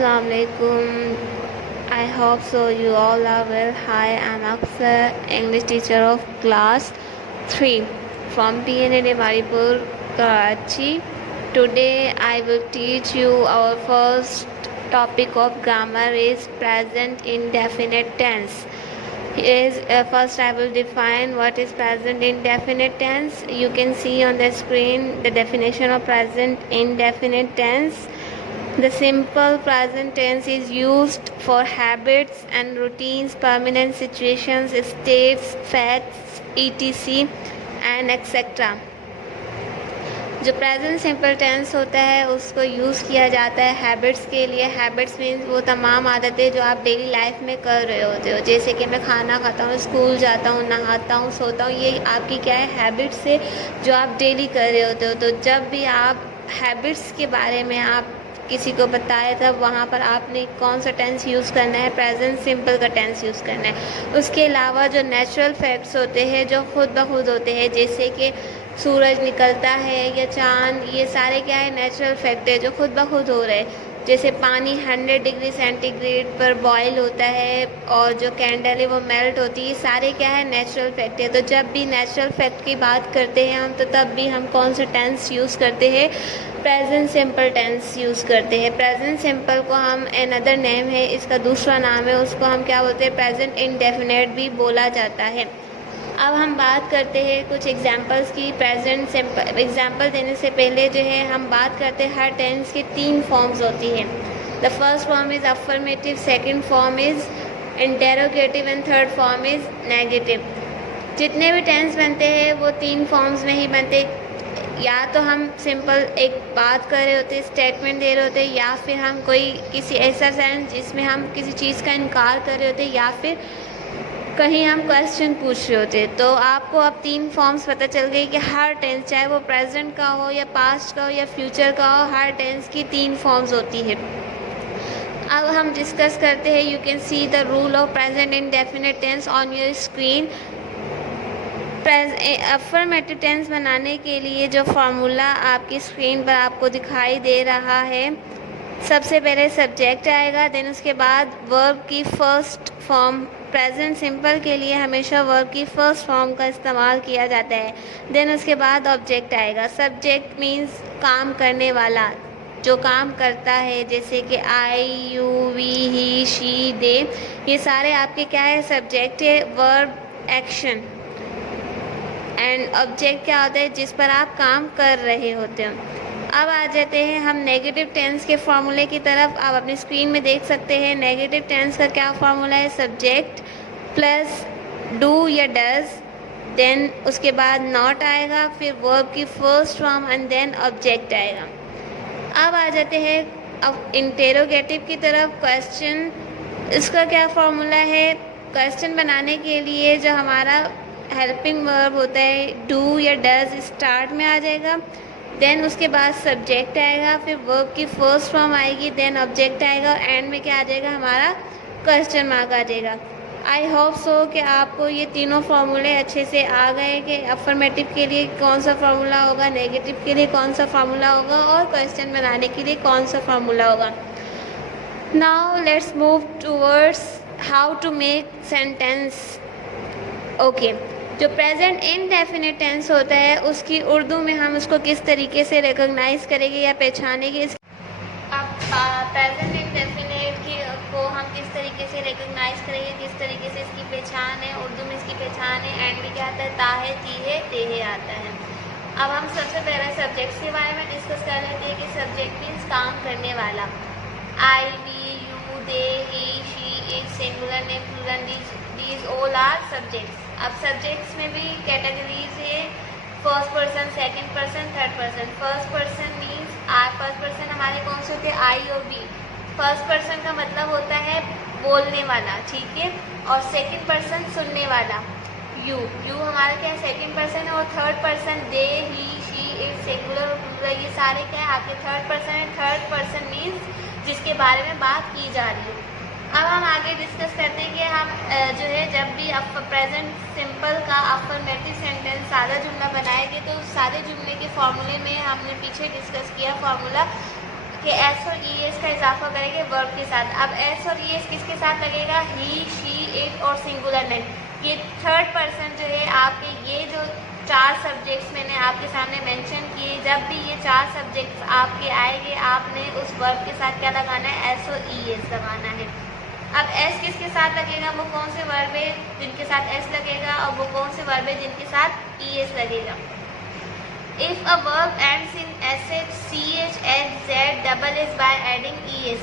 Assalamu alaikum. I hope so you all are well. Hi, I'm Aksar, English teacher of class 3 from PNA Maripur, Karachi. Today I will teach you our first topic of grammar is present indefinite tense. First I will define what is present indefinite tense. You can see on the screen the definition of present indefinite tense. The simple present tense is used for habits and routines, permanent situations, states, facts, etc. and etc. जो present simple tense होता है उसको use किया जाता है habits के लिए। Habits means वो तमाम आदतें जो आप डेली लाइफ में कर रहे होते हो, जैसे कि मैं खाना खाता हूँ, स्कूल जाता हूँ, नहाता हूँ, सोता हूँ, ये आपकी क्या है, हैबिट्स है जो आप डेली कर रहे होते हो। तो जब भी आप हैबिट्स के बारे में आप किसी को बताए तब वहाँ पर आपने कौन सा टेंस यूज़ करना है, प्रेजेंट सिंपल का टेंस यूज़ करना है। उसके अलावा जो नेचुरल फैक्ट्स होते हैं जो खुद ब खुद होते हैं, जैसे कि सूरज निकलता है या चांद, ये सारे क्या है, नेचुरल फैक्ट है जो खुद ब खुद हो रहे हैं। जैसे पानी 100 डिग्री सेंटीग्रेड पर बॉयल होता है और जो कैंडल है वो मेल्ट होती है, ये सारे क्या है, नेचुरल फैक्ट है। तो जब भी नेचुरल फैक्ट की बात करते हैं हम, तो तब भी हम कौन सा टेंस यूज़ करते हैं, प्रेजेंट सिंपल टेंस यूज़ करते हैं। प्रेजेंट सिंपल को हम अनदर नेम है, इसका दूसरा नाम है, उसको हम क्या बोलते हैं, प्रेजेंट इंडेफिनिट भी बोला जाता है। अब हम बात करते हैं कुछ एग्जांपल्स की। प्रेजेंट सिंपल एग्जांपल देने से पहले जो है हम बात करते हैं हर टेंस की 3 फॉर्म्स होती हैं। The first form is affirmative, second form is interrogative and third form is negative. जितने भी टेंस बनते हैं वो 3 फॉर्म्स में ही बनते। या तो हम सिंपल एक बात कर रहे होते, स्टेटमेंट दे रहे होते, या फिर हम कोई किसी ऐसा सेंस जिसमें हम किसी चीज़ का इनकार कर रहे होते, या फिर कहीं हम क्वेश्चन पूछ रहे होते। तो आपको अब 3 फॉर्म्स पता चल गई कि हर टेंस, चाहे वो प्रेजेंट का हो या पास्ट का हो या फ्यूचर का हो, हर टेंस की 3 फॉर्म्स होती है। अब हम डिस्कस करते हैं। You can see the rule of present indefinite tense on your screen. Affirmative tense बनाने के लिए जो फार्मूला आपकी स्क्रीन पर आपको दिखाई दे रहा है, सबसे पहले सब्जेक्ट आएगा, देन उसके बाद वर्ब की फर्स्ट फॉर्म। प्रेजेंट सिंपल के लिए हमेशा वर्ब की फर्स्ट फॉर्म का इस्तेमाल किया जाता है। देन उसके बाद ऑब्जेक्ट आएगा। सब्जेक्ट मीन्स काम करने वाला, जो काम करता है, जैसे कि आई, यू, वी, ही, शी, दे, ये सारे आपके क्या है, सब्जेक्ट है। वर्ब एक्शन एंड ऑब्जेक्ट क्या होता है, जिस पर आप काम कर रहे होते हो। अब आ जाते हैं हम नेगेटिव टेंस के फार्मूले की तरफ। आप अपनी स्क्रीन में देख सकते हैं नेगेटिव टेंस का क्या फार्मूला है, सब्जेक्ट प्लस डू या डज, देन उसके बाद नॉट आएगा, फिर वर्ब की first form and then object आएगा। अब आ जाते हैं अब इंटेरोगेटिव की तरफ, क्वेश्चन। इसका क्या फार्मूला है, क्वेश्चन बनाने के लिए जो हमारा हेल्पिंग वर्ब होता है डू या डज स्टार्ट में आ जाएगा, देन उसके बाद सब्जेक्ट आएगा, फिर वर्ब की फर्स्ट फॉर्म आएगी, देन ऑब्जेक्ट आएगा और एंड में क्या आ जाएगा, हमारा क्वेश्चन मार्क आ जाएगा। आई होप सो कि आपको ये तीनों फार्मूले अच्छे से आ गए कि अफर्मेटिव के लिए कौन सा फार्मूला होगा, नेगेटिव के लिए कौन सा फार्मूला होगा और क्वेश्चन बनाने के लिए कौन सा फार्मूला होगा। Now let's move towards how to make sentence. Okay, जो प्रेजेंट इनडेफिनिट टेंस होता है उसकी उर्दू में हम उसको किस तरीके से रिकॉग्नाइज करेंगे या पहचानेंगे। अब प्रेजेंट इनडेफिनिट को हम किस तरीके से रिकॉग्नाइज करेंगे, किस तरीके से इसकी पहचान है, उर्दू में इसकी पहचान है, एंड में क्या आता है, ताहे, तीहे, तेहे आता है। अब हम सबसे पहले सब्जेक्ट्स के बारे में डिस्कस कर लेते हैं कि सब्जेक्ट मीन्स काम करने वाला। I, we, you, they, he, she, it, singular, name, plural, these all are subjects. अब सब्जेक्ट्स में भी कैटेगरीज है, first person, second person, third person. First person means first person हमारे कौन से होते हैं, आई और बी। फर्स्ट पर्सन का मतलब होता है बोलने वाला, ठीक है, और सेकंड पर्सन सुनने वाला, यू। यू हमारा क्या है, सेकंड पर्सन है, और third person they, he, she, it, singular, plural, ये सारे क्या है आपके थर्ड पर्सन है। थर्ड पर्सन मीन्स जिसके बारे में बात की जा रही है। अब हम आगे डिस्कस करते हैं कि हम जो है जब भी प्रेजेंट सिंपल का अफर्मेटिव सेंटेंस सादा जुमला बनाएंगे तो सारे जुमले के फॉर्मूले में हमने पीछे डिस्कस किया फार्मूला कि एस और ई एस का इजाफा करेंगे वर्ब के साथ। अब एस और ई एस किसके साथ लगेगा? ही, शी, इट और सिंगुलर नेम। ये थर्ड पर्सन जो है आपके, ये जो 4 सब्जेक्ट्स मैंने आपके सामने मेंशन किए, जब भी ये 4 सब्जेक्ट्स आपके आएंगे आपने उस वर्ब के साथ क्या लगाना है? एस और ई एस लगाना है। अब एस किसके साथ लगेगा? वो कौन से वर्ब है जिनके साथ एस लगेगा, और वो कौन से वर्ब है जिनके साथ ई एस लगेगा। If a verb ends in sh, ch, s, z, double s by adding es,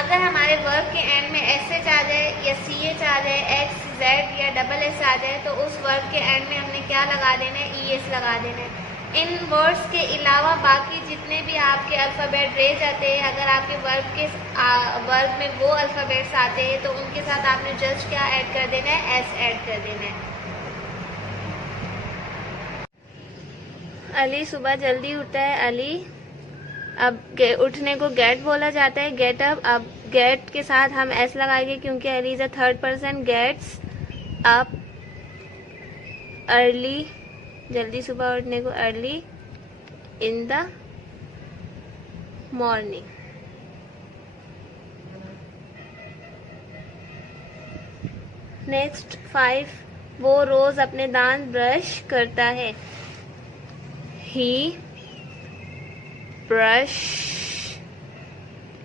अगर हमारे वर्ब के एंड में sh आ जाए या ch आ जाए, x, z या डबल s आ जाए, तो उस वर्ब के एंड में हमने क्या लगा देना है? es लगा देना है। इन वर्ड्स के अलावा बाकी जितने भी आपके अल्फ़ाबेट रह जाते हैं, अगर आपके वर्ब में वो अल्फ़ाबेट्स आते हैं तो उनके साथ आपने जस्ट क्या ऐड कर देना है? एस ऐड कर देना है। अली सुबह जल्दी उठता है। अली, अब उठने को गेट बोला जाता है, गेट अप। अब गेट के साथ हम एस लगाएंगे क्योंकि Ali is a third person. Gets up early, जल्दी सुबह उठने को, early in the morning. Next 5, वो रोज अपने दांत ब्रश करता है। He brush.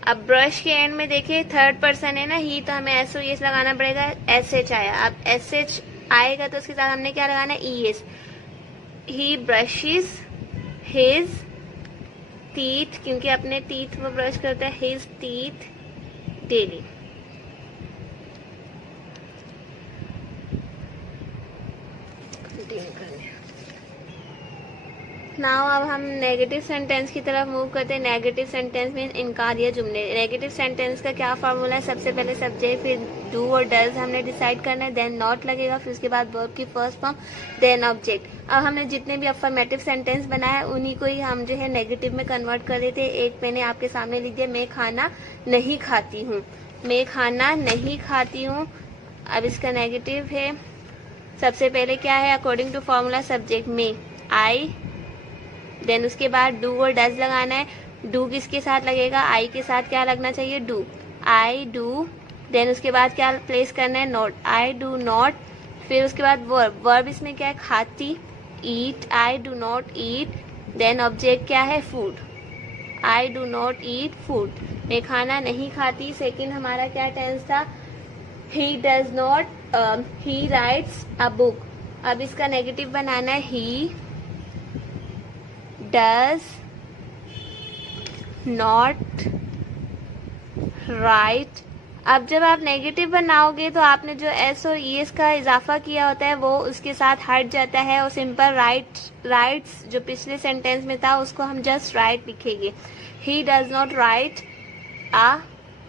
अब ब्रश के एंड में देखिए थर्ड पर्सन है ना, ही, तो हमें एस और एस लगाना पड़ेगा। एस एच आया, अब एस एच आएगा तो उसके साथ हमने क्या लगाना है? E s. He brushes his teeth, क्योंकि अपने टीथ वो ब्रश करता है। His teeth daily. नाउ अब हम नेगेटिव सेंटेंस की तरफ मूव करते हैं। नेगेटिव सेंटेंस मीन इनकारिया जुमले। नेगेटिव सेंटेंस का क्या फार्मूला है? सबसे पहले सब्जेक्ट, फिर डू और डज हमने डिसाइड करना है, देन नॉट लगेगा, फिर उसके बाद वर्ब की फर्स्ट फॉर्म, देन ऑब्जेक्ट। अब हमने जितने भी अफर्मेटिव सेंटेंस बनाए उन्हीं को ही हम जो है नेगेटिव में कन्वर्ट कर देते हैं। एक मैंने आपके सामने लिख दिया, मैं खाना नहीं खाती हूँ। मैं खाना नहीं खाती हूँ। अब इसका नेगेटिव है, सबसे पहले क्या है? अकॉर्डिंग टू फॉर्मूला सब्जेक्ट में आई, देन उसके बाद डू और डज लगाना है। डू किसके साथ लगेगा? आई के साथ क्या लगना चाहिए? डू। आई डू, देन उसके बाद क्या प्लेस करना है? नॉट। आई डू नॉट, फिर उसके बाद वर्ब। वर्ब इसमें क्या है? खाती, eat. I do not eat, then object क्या है? Food. I do not eat food. मैं खाना नहीं खाती। सेकेंड हमारा क्या टेंस था? He does not, he writes a book. अब इसका नेगेटिव बनाना है, ही डज नॉट राइट। अब जब आप नेगेटिव बनाओगे तो आपने जो एस और ई एस का इजाफा किया होता है वो उसके साथ हट जाता है, और सिंपल राइट्स जो पिछले सेंटेंस में था उसको हम जस्ट राइट लिखेंगे। ही does not right a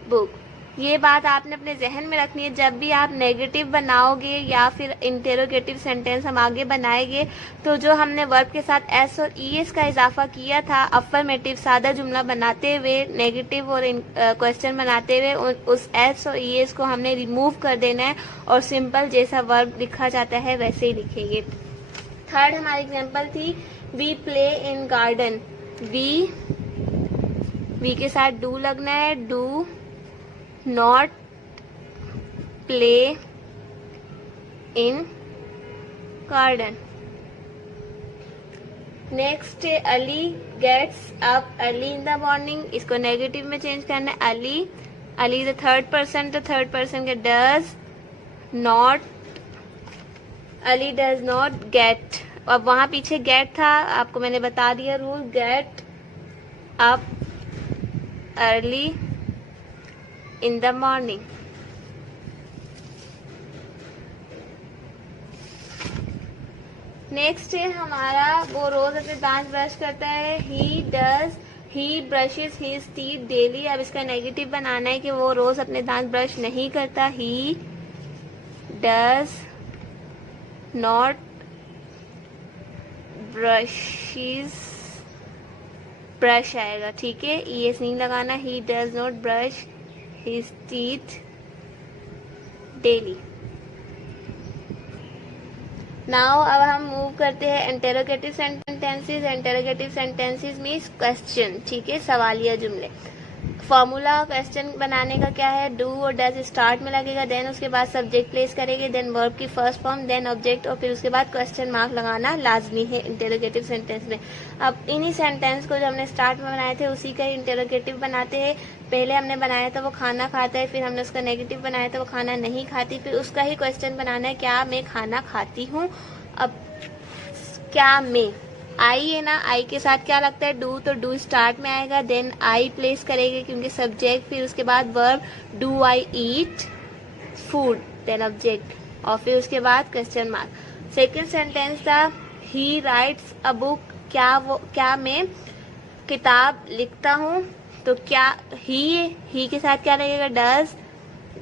book. ये बात आपने अपने जहन में रखनी है। जब भी आप नेगेटिव बनाओगे या फिर इंटेरोगेटिव सेंटेंस हम आगे बनाएंगे तो जो हमने वर्ब के साथ एस और ई एस का इजाफा किया था अफर्मेटिव सादा जुमला बनाते हुए, नेगेटिव और क्वेश्चन बनाते हुए, उस एस और ई एस को हमने रिमूव कर देना है और सिंपल जैसा वर्ब लिखा जाता है वैसे ही लिखेंगे। थर्ड हमारी एग्जाम्पल थी, we play in garden. We के साथ डू लगना है। Do not play in garden. Next Ali gets up early in the morning. इसको नेगेटिव में चेंज करना है। Ali is the third person, तो थर्ड पर्सन के does not, Ali does not get. अब वहां पीछे गेट था, आपको मैंने बता दिया rule, get up early in the morning. Next है हमारा, वो रोज अपने दांत ब्रश करता है। ही ब्रशेस हिज टीथ डेली। अब इसका नेगेटिव बनाना है कि वो रोज अपने दांत ब्रश नहीं करता। ही डज नॉट ब्रश आएगा, ठीक है, ई एस नहीं लगाना। ही does not brush his teeth daily. Now अब हम मूव करते हैं interrogative sentences. Interrogative sentences means question, ठीक है, सवालिया जुमले। फॉर्मूला क्वेश्चन बनाने का क्या है, डू और डज स्टार्ट में लगेगा, देन उसके बाद सब्जेक्ट प्लेस करेंगे, देन वर्ब की फर्स्ट फॉर्म, देन ऑब्जेक्ट, और फिर उसके बाद क्वेश्चन मार्क लगाना लाजमी है इंटेरोगेटिव सेंटेंस में। अब इन्हीं सेंटेंस को जो हमने स्टार्ट में बनाए थे उसी का ही इंटेरोगेटिव बनाते हैं। पहले हमने बनाया था वो खाना खाता है, फिर हमने उसका नेगेटिव बनाया था वो खाना नहीं खाती, फिर उसका ही क्वेश्चन बनाना है क्या मैं खाना खाती हूँ। अब क्या मैं, आई है ना, आई के साथ क्या लगता है, डू, तो डू स्टार्ट में आएगा, देन आई प्लेस करेंगे क्योंकि सब्जेक्ट, फिर उसके बाद verb, do I eat food, then object, और फिर उसके बाद क्वेश्चन मार्क। सेकेंड सेंटेंस था ही राइट्स अ बुक, क्या मैं किताब लिखता हूँ, तो क्या ही के साथ क्या लगेगा, डज,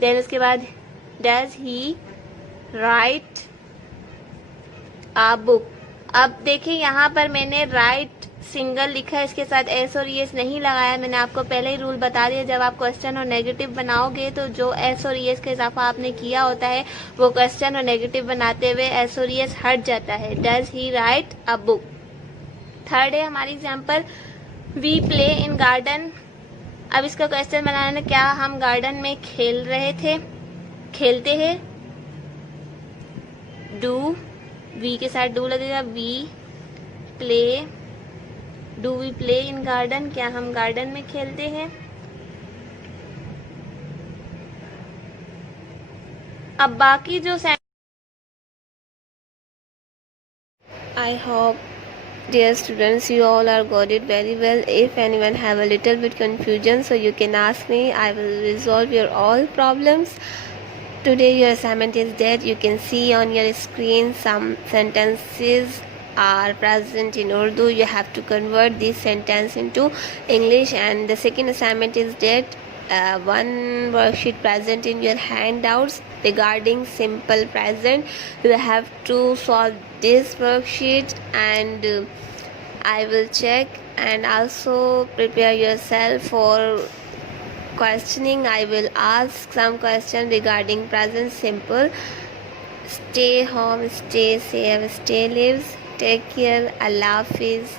देन उसके बाद does he write a book. अब देखिए यहाँ पर मैंने राइट सिंगल लिखा है, इसके साथ एस और एस नहीं लगाया। मैंने आपको पहले ही रूल बता दिया, जब आप क्वेश्चन और नेगेटिव बनाओगे तो जो एस और एस का इजाफा आपने किया होता है वो क्वेश्चन और नेगेटिव बनाते हुए एस और एस हट जाता है। Does he write a book. Third है हमारी example, we play in garden. अब इसका क्वेश्चन बनाना, क्या हम गार्डन में खेल रहे थे, खेलते हैं, डू, वी के साथ डू लगेगा, we play, do we play in garden, क्या हम गार्डन में खेलते हैं। अब बाकी जो I hope, dear students, you all are got it very well. If anyone have a little bit confusion, so you can ask me. I will resolve your all problems. Today your assignment is that you can see on your screen some sentences are present in Urdu. You have to convert this sentence into English. And the second assignment is that one worksheet present in your handouts regarding simple present. You have to solve this worksheet, and I will check, and also prepare yourself for questioning. I will ask some question regarding present simple. Stay home, stay safe, stay lives. Take care. Allah Hafiz.